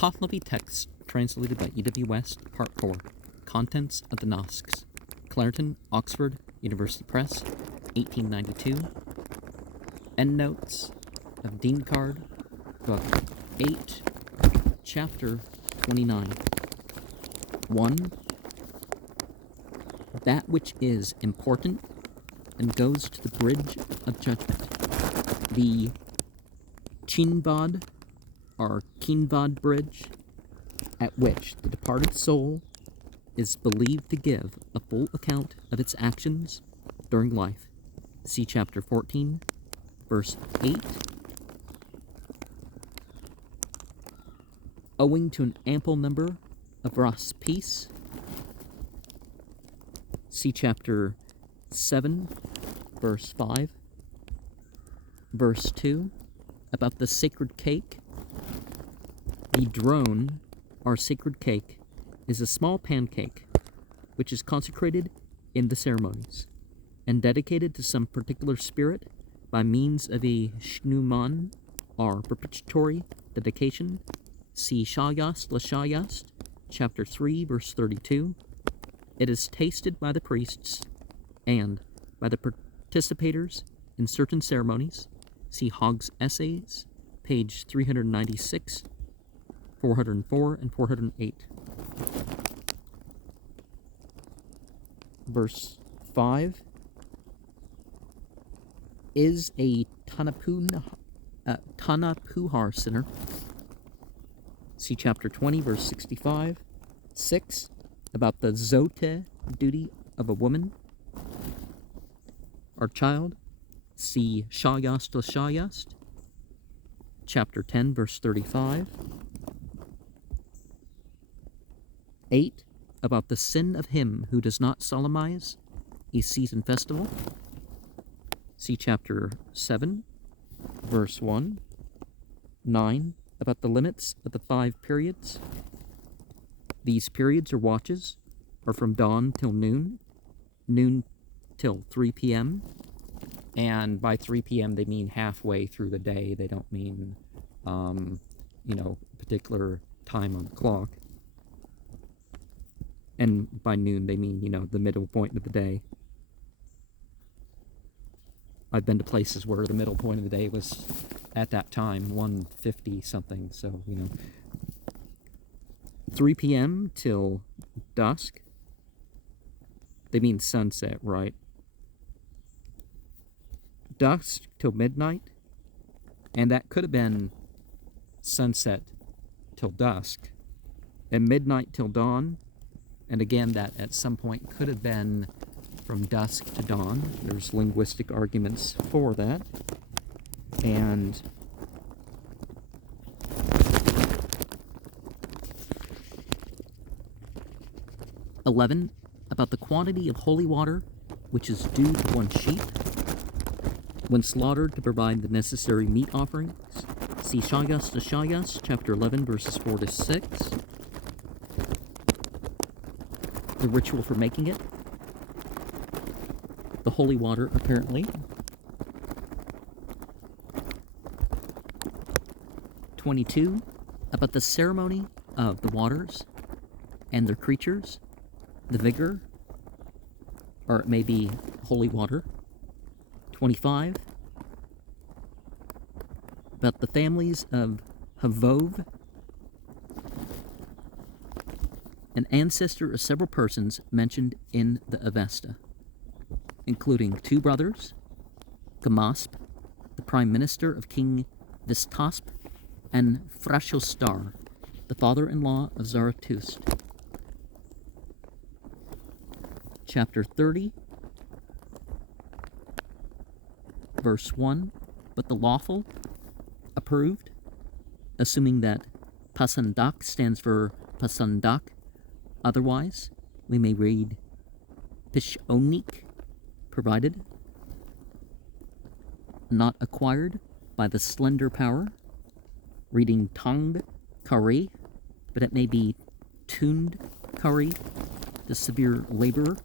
Pahlavi text translated by E.W. West, Part 4. Contents of the Nasks. Clarendon, Oxford, University Press, 1892. Endnotes of Dinkard, Book 8, Chapter 29. 1. That which is important and goes to the bridge of judgment. The Chinvad, or Kinvad Bridge, at which the departed soul is believed to give a full account of its actions during life. See Chapter 14, verse 8. Owing to an ample number of Ross peace. See Chapter 7, verse 5. Verse 2, about the sacred cake. The drone, or sacred cake, is a small pancake, which is consecrated in the ceremonies, and dedicated to some particular spirit by means of a shnuman, or propitiatory dedication. See Shayast Lashayast, chapter 3, verse 32. It is tasted by the priests and by the participators in certain ceremonies. See Hogg's Essays, page 396, 404, and 408. Verse 5 is a Tanapuhar sinner. See chapter 20, verse 65. 6, about the zote duty of a woman or child. See Shayast Lashayast, chapter 10, verse 35. 8, about the sin of him who does not solemnize a season festival. See chapter 7, verse 1. 9, about the limits of the 5 periods. These periods or watches are from dawn till noon, noon till 3 p.m., and by 3 p.m. they mean halfway through the day. They don't mean, particular time on the clock. And by noon they mean, the middle point of the day. I've been to places where the middle point of the day was, at that time, 1:50 something, so, 3 p.m. till dusk. They mean sunset, right? Dusk till midnight, and that could have been sunset till dusk, and midnight till dawn, and again that at some point could have been from dusk to dawn. There's linguistic arguments for that. And (11) about the quantity of holy water which is due to one sheep when slaughtered to provide the necessary meat offerings. See Shayas to Shayas, chapter 11, verses 4 to 6. The ritual for making it. The holy water, apparently. 22, about the ceremony of the waters and their creatures, the vigor, or it may be holy water. 25, about the families of Havov, an ancestor of several persons mentioned in the Avesta, including 2 brothers, Gamasp, the prime minister of King Vistasp, and Frashostar, the father-in-law of Zarathustra. Chapter 30, verse 1, but the lawful, approved, assuming that Pasandak stands for Pasandak. Otherwise, we may read Pishonik, provided, not acquired by the slender power, reading Tang Kari, but it may be Tund Kari, the severe laborer.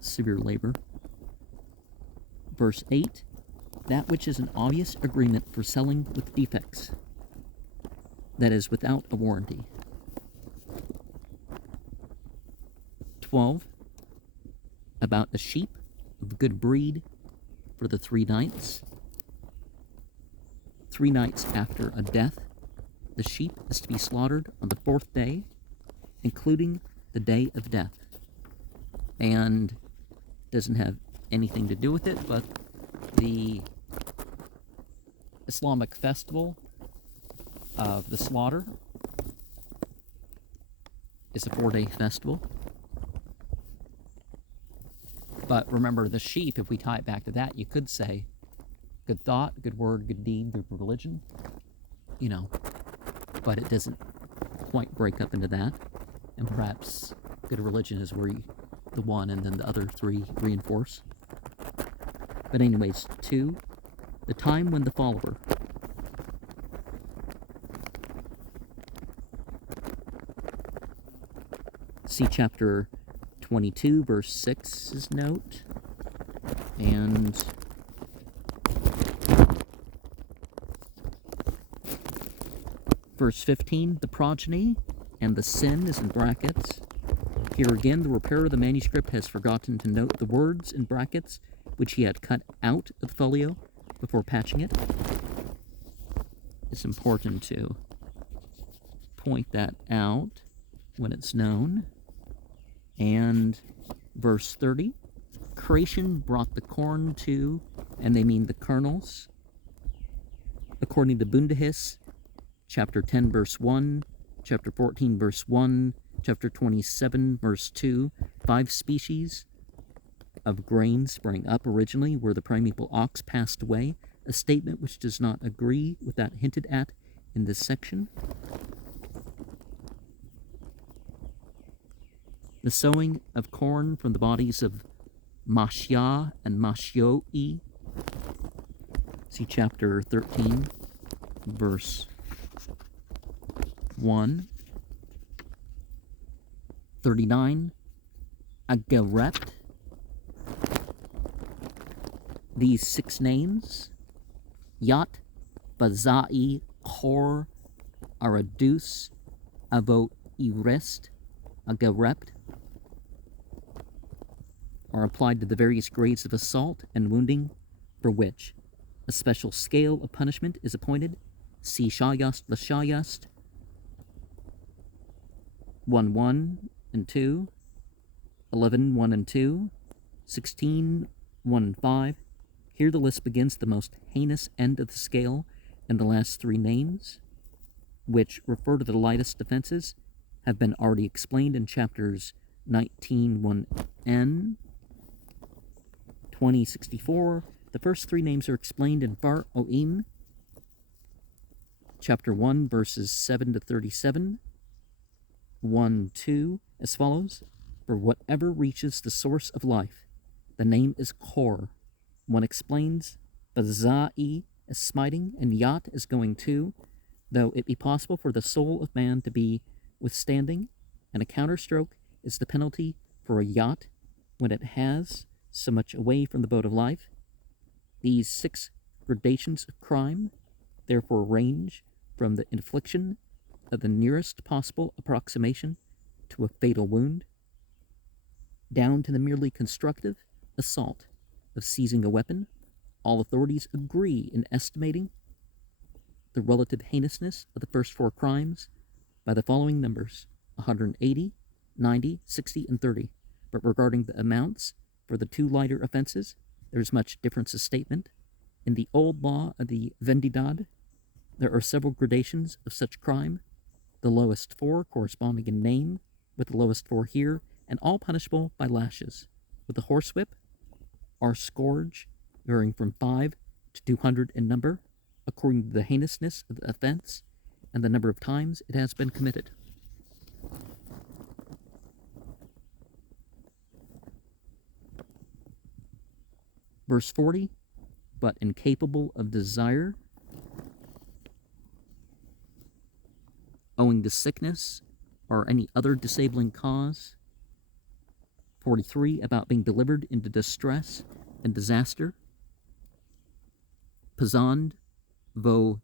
Severe labor. Verse 8, that which is an obvious agreement for selling with defects, that is, without a warranty. 12. About a sheep of good breed for the 3 nights. 3 nights after a death, the sheep is to be slaughtered on the 4th day, including the day of death. And doesn't have anything to do with it, but the Islamic festival of the slaughter is a 4-day festival. But remember, the sheep, if we tie it back to that, you could say good thought, good word, good deed, good religion, but it doesn't quite break up into that. And perhaps good religion is where the one and then the other 3 reinforce. But anyways, 2, the time when the follower see chapter 22, verse 6's note, and verse 15, the progeny, and the sin is in brackets. Here again, the repairer of the manuscript has forgotten to note the words in brackets which he had cut out of the folio before patching it. It's important to point that out when it's known. And verse 30, creation brought the corn to, and they mean the kernels, according to Bundahis, chapter 10, verse 1, chapter 14, verse 1, chapter 27, verse 2, 5 species of grain sprang up originally where the primeval ox passed away, a statement which does not agree with that hinted at in this section. The sowing of corn from the bodies of Mashya and Mashyoi. See chapter 13, verse 1. 39. Agarept. These 6 names, Yat, Bazai, Kor, Aradus, Avo Irest, Agarept, are applied to the various grades of assault and wounding for which a special scale of punishment is appointed. See Shayast Lashayast 1:1 and 2, 11:1 and 2, 16:1 and 5. Here the list begins the most heinous end of the scale, and the last 3 names, which refer to the lightest offenses, have been already explained in chapters 19:1n, 20:64. The first 3 names are explained in Far Oim, chapter 1, verses 7 to 37, 1:2, as follows: for whatever reaches the source of life, the name is Kor. One explains Bazai as smiting and Yat as going to, though it be possible for the soul of man to be withstanding, and a counterstroke is the penalty for a Yat when it has so much away from the boat of life. These 6 gradations of crime therefore range from the infliction of the nearest possible approximation to a fatal wound, down to the merely constructive assault of seizing a weapon. All authorities agree in estimating the relative heinousness of the first 4 crimes by the following numbers: 180, 90, 60, and 30. But regarding the amounts for the 2 lighter offenses, there is much difference of statement. In the old law of the Vendidad, there are several gradations of such crime, the lowest 4 corresponding in name with the lowest 4 here, and all punishable by lashes, with the horsewhip or scourge varying from 5 to 200 in number, according to the heinousness of the offense and the number of times it has been committed. Verse 40, but incapable of desire, owing to sickness or any other disabling cause. 43, about being delivered into distress and disaster. Pazand vo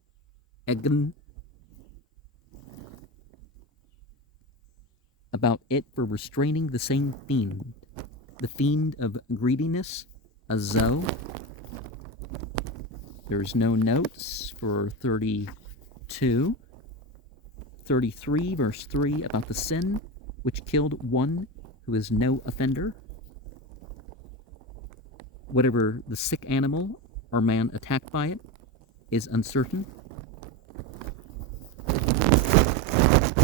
Egn, about it for restraining the same fiend, the fiend of greediness, a zo. There's no notes for 32. 33, verse 3, about the sin which killed one who is no offender. Whatever the sick animal or man attacked by it is uncertain.